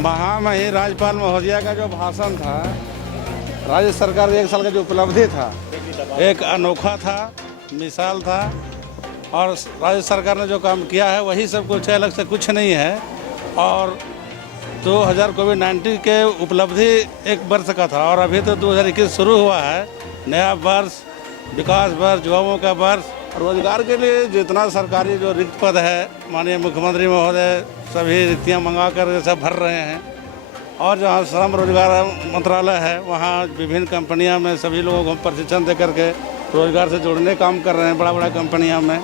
वहाँ में ही राज्यपाल महोदया का जो भाषण था, राज्य सरकार के 1 साल का जो उपलब्धि था, एक अनोखा था, मिसाल था। और राज्य सरकार ने जो काम किया है वही सब कुछ है, अलग से कुछ नहीं है। और 2000 कोविड-19 के उपलब्धि 1 वर्ष का था और अभी तो 2021 शुरू हुआ है, नया वर्ष, विकास वर्ष, युवाओं का वर्ष। रोजगार के लिए जितना सरकारी जो रिक्त पद है, माननीय मुख्यमंत्री महोदय सभी रिक्तियां मंगा कर सब भर रहे हैं। और जहाँ श्रम रोजगार मंत्रालय है, वहाँ विभिन्न कंपनियां में सभी लोगों को प्रशिक्षण दे करके रोजगार से जोड़ने काम कर रहे हैं, बड़ा कंपनियां में।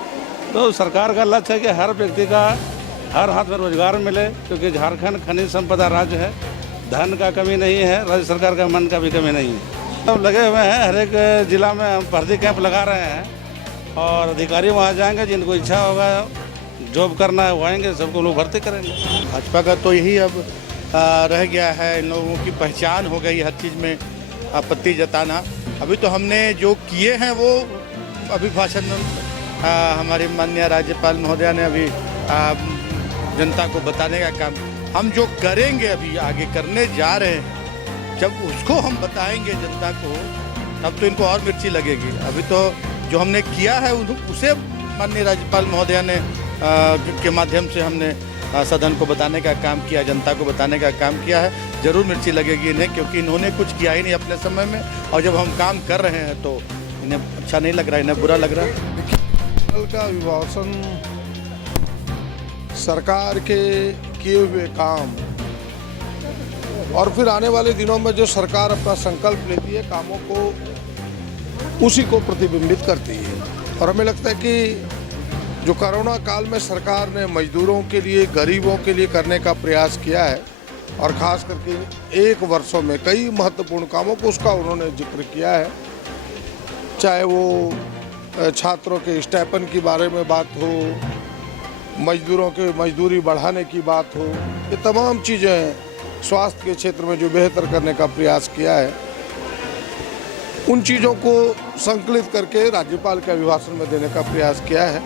तो सरकार का लक्ष्य है कि हर व्यक्ति का हर हाथ में रोजगार मिले, क्योंकि झारखंड खनिज संपदा राज्य है, धन का कमी नहीं है, राज्य सरकार का मन का भी कमी नहीं है। सब लगे हुए हैं, हर एक जिला में हम भर्ती कैंप लगा रहे हैं और अधिकारी वहाँ जाएंगे, जिनको इच्छा होगा जॉब करना है वो आएंगे, सबको लोग भर्ती करेंगे। भाजपा का तो यही अब रह गया है, इन लोगों की पहचान हो गई हर चीज़ में आपत्ति जताना। अभी तो हमने जो किए हैं वो अभी भाषण हमारे माननीय राज्यपाल महोदया ने अभी जनता को बताने का काम, हम जो करेंगे अभी आगे करने जा रहे हैं, जब उसको हम बताएंगे जनता को तब तो इनको और मिर्ची लगेगी। अभी तो जो हमने किया है उसे माननीय राज्यपाल महोदया ने के माध्यम से हमने सदन को बताने का काम किया, जनता को बताने का काम किया है। जरूर मिर्ची लगेगी इन्हें, क्योंकि इन्होंने कुछ किया ही नहीं अपने समय में, और जब हम काम कर रहे हैं तो इन्हें अच्छा नहीं लग रहा है, इन्हें बुरा लग रहा है। कल का अभिभाषण सरकार के किए हुए काम और फिर आने वाले दिनों में जो सरकार अपना संकल्प लेती है कामों को, उसी को प्रतिबिंबित करती है। और हमें लगता है कि जो कोरोना काल में सरकार ने मजदूरों के लिए, गरीबों के लिए करने का प्रयास किया है, और ख़ास करके 1 वर्षों में कई महत्वपूर्ण कामों को उसका उन्होंने जिक्र किया है। चाहे वो छात्रों के स्टाइपेंड के बारे में बात हो, मजदूरों के मजदूरी बढ़ाने की बात हो, ये तमाम चीज़ें, स्वास्थ्य के क्षेत्र में जो बेहतर करने का प्रयास किया है, उन चीज़ों को संकलित करके राज्यपाल के अभिभाषण में देने का प्रयास किया है।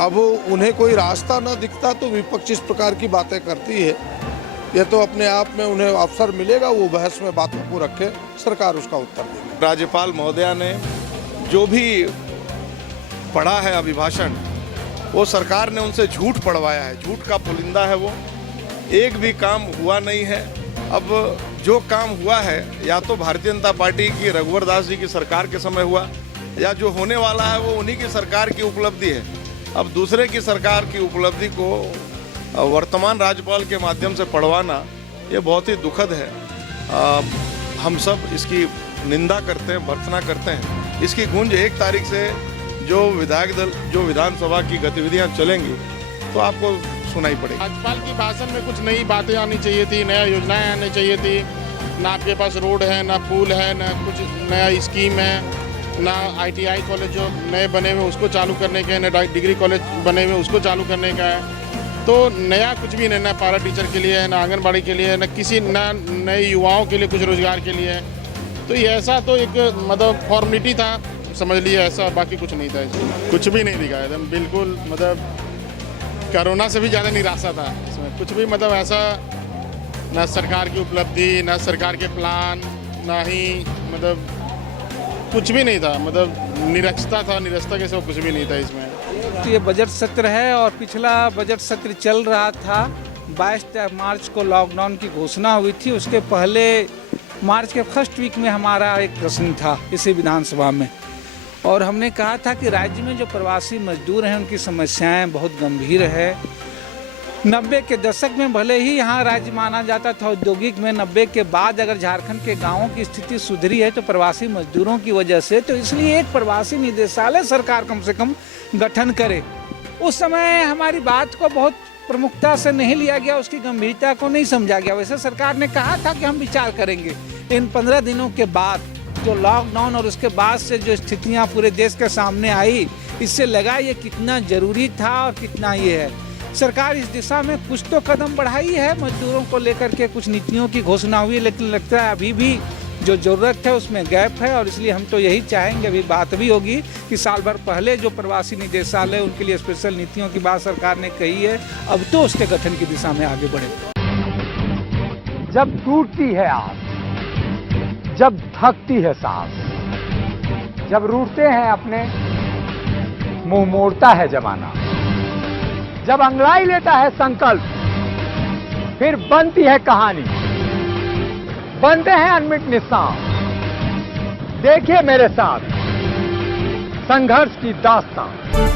अब उन्हें कोई रास्ता न दिखता तो विपक्ष इस प्रकार की बातें करती है। ये तो अपने आप में उन्हें अवसर मिलेगा, वो बहस में बातों को रखे, सरकार उसका उत्तर देगी। राज्यपाल महोदया ने जो भी पढ़ा है अभिभाषण, वो सरकार ने उनसे झूठ पढ़वाया है, झूठ का पुलिंदा है वो। एक भी काम हुआ नहीं है। अब जो काम हुआ है या तो भारतीय जनता पार्टी की रघुवर दास जी की सरकार के समय हुआ, या जो होने वाला है वो उन्हीं की सरकार की उपलब्धि है। अब दूसरे की सरकार की उपलब्धि को वर्तमान राज्यपाल के माध्यम से पढ़वाना ये बहुत ही दुखद है। हम सब इसकी निंदा करते हैं, भर्त्सना करते हैं। इसकी गूंज 1 तारीख से जो विधायक दल, जो विधानसभा की गतिविधियां चलेंगी तो आपको सुनाई पड़ेगी। राज्यपाल की भाषण में कुछ नई बातें आनी चाहिए थी, नया योजनाएं आनी चाहिए थी। ना आपके पास रोड है, ना पुल है, ना कुछ नया स्कीम है, ना ITI कॉलेज जो नए बने हुए उसको चालू करने के, ना डिग्री कॉलेज बने हुए उसको चालू करने का है। तो नया कुछ भी नहीं, ना पैरा टीचर के लिए है, ना आंगनबाड़ी के लिए है, ना नए युवाओं के लिए कुछ रोजगार के लिए है। तो ये ऐसा तो एक मतलब फॉर्मेलिटी था, समझ लिए, ऐसा बाकी कुछ नहीं था इसमें। कुछ भी नहीं दिखा एकदम, बिल्कुल मतलब कोरोना से भी ज़्यादा निराशा था इसमें। कुछ भी मतलब ऐसा, ना सरकार की उपलब्धि, ना सरकार के प्लान, ना ही मतलब कुछ भी नहीं था, मतलब निरक्षता था, निरक्षता के सिवा कुछ भी नहीं था इसमें। तो ये बजट सत्र है और पिछला बजट सत्र चल रहा था। 22 मार्च को लॉकडाउन की घोषणा हुई थी। उसके पहले मार्च के फर्स्ट वीक में हमारा एक प्रश्न था इसी विधानसभा में, और हमने कहा था कि राज्य में जो प्रवासी मजदूर हैं उनकी समस्याएं बहुत गंभीर है। 90 के दशक में भले ही यहाँ राज्य माना जाता था औद्योगिक में, 90 के बाद अगर झारखंड के गांवों की स्थिति सुधरी है तो प्रवासी मजदूरों की वजह से। तो इसलिए एक प्रवासी निदेशालय सरकार कम से कम गठन करे। उस समय हमारी बात को बहुत प्रमुखता से नहीं लिया गया, उसकी गंभीरता को नहीं समझा गया। वैसे सरकार ने कहा था कि हम विचार करेंगे। इन 15 दिनों के बाद जो लॉकडाउन और उसके बाद से जो स्थितियाँ पूरे देश के सामने आई, इससे लगा ये कितना जरूरी था और कितना ये है। सरकार इस दिशा में कुछ तो कदम बढ़ाई है, मजदूरों को लेकर के कुछ नीतियों की घोषणा हुई है, लेकिन लगता है अभी भी जो ज़रूरत है उसमें गैप है। और इसलिए हम तो यही चाहेंगे, अभी बात भी होगी कि साल भर पहले जो प्रवासी निदेशालय उनके लिए स्पेशल नीतियों की बात सरकार ने कही है, अब तो उसके गठन की दिशा में आगे बढ़े। जब टूटती है आस, जब थकती है सांस, जब रूठते हैं अपने, मुंह मोड़ता है जमाना, जब अंगड़ाई लेता है संकल्प, फिर बनती है कहानी, बनते हैं अनमिट निशान। देखिए मेरे साथ संघर्ष की दास्तां।